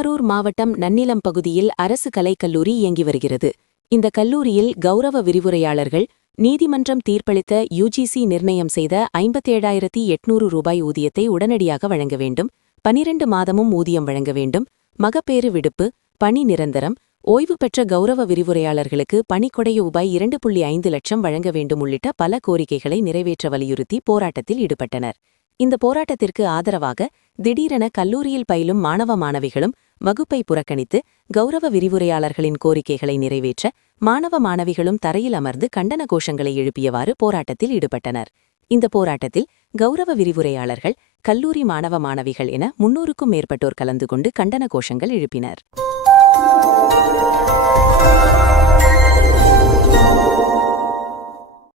திருவாரூர் மாவட்டம் நன்னிலம் பகுதியில் அரசு கலைக்கல்லூரி இயங்கி வருகிறது. இந்த கல்லூரியில் கௌரவ விரிவுரையாளர்கள் நீதிமன்றம் தீர்ப்பளித்த யுஜிசி நிர்ணயம் செய்த 57,800 ரூபாய் ஊதியத்தை உடனடியாக வழங்க வேண்டும், 12 மாதமும் ஊதியம் வழங்க வேண்டும், மகப்பேறு விடுப்பு, பணி நிரந்தரம், ஓய்வு பெற்ற கௌரவ விரிவுரையாளர்களுக்கு பணிக்கொடை ரூபாய் 2.5 லட்சம் வழங்க வேண்டும் உள்ளிட்ட பல கோரிக்கைகளை நிறைவேற்ற வலியுறுத்தி போராட்டத்தில் ஈடுபட்டனர். இந்த போராட்டத்திற்கு ஆதரவாக திடீரென கல்லூரியில் பயிலும் மாணவ மாணவிகளும் வகுப்பை புறக்கணித்து கௌரவ விரிவுரையாளர்களின் கோரிக்கைகளை நிறைவேற்ற மாணவ மாணவிகளும் தரையில் அமர்ந்து கண்டன கோஷங்களை எழுப்பியவாறு போராட்டத்தில் ஈடுபட்டனர். இந்த போராட்டத்தில் கௌரவ விரிவுரையாளர்கள், கல்லூரி மாணவ மாணவிகள் என 300க்கும் மேற்பட்டோர் கலந்து கொண்டு கண்டன கோஷங்கள் எழுப்பினர்.